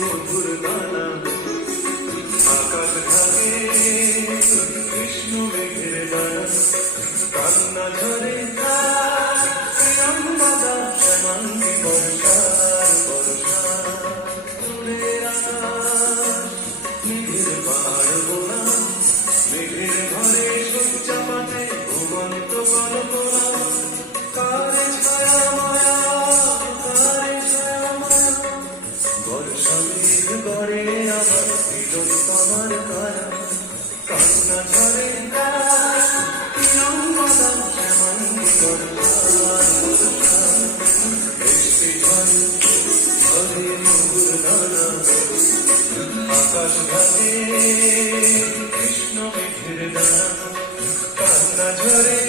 মধুর গানা আকাশ ঢাকে কৃষ্ণ মেঘের ডানা কান্না ঝরে প্রিয়ম্বদা শ্যামাঙ্গী বর্ষার বর্ষা দূরের আকাশ মেঘের পাহাড় বোনা মেঘের ঘরে সজ্জা পাতে ঘুমন্ত কল্পনা কারে ছায়া মায়া কারে ছায়া মায়া বর্ষা মেঘ গড়ে আবার বিলোপ তোমার কারা কান্না ঝরে প্রিয়ম্বদা শ্যামাঙ্গী বর্ষার বর্ষা বৃষ্টি ঝরে ঝরে মধুর গানা আকাশ ঢাকে কৃষ্ণ মেঘের ডানা কান্না ঝরে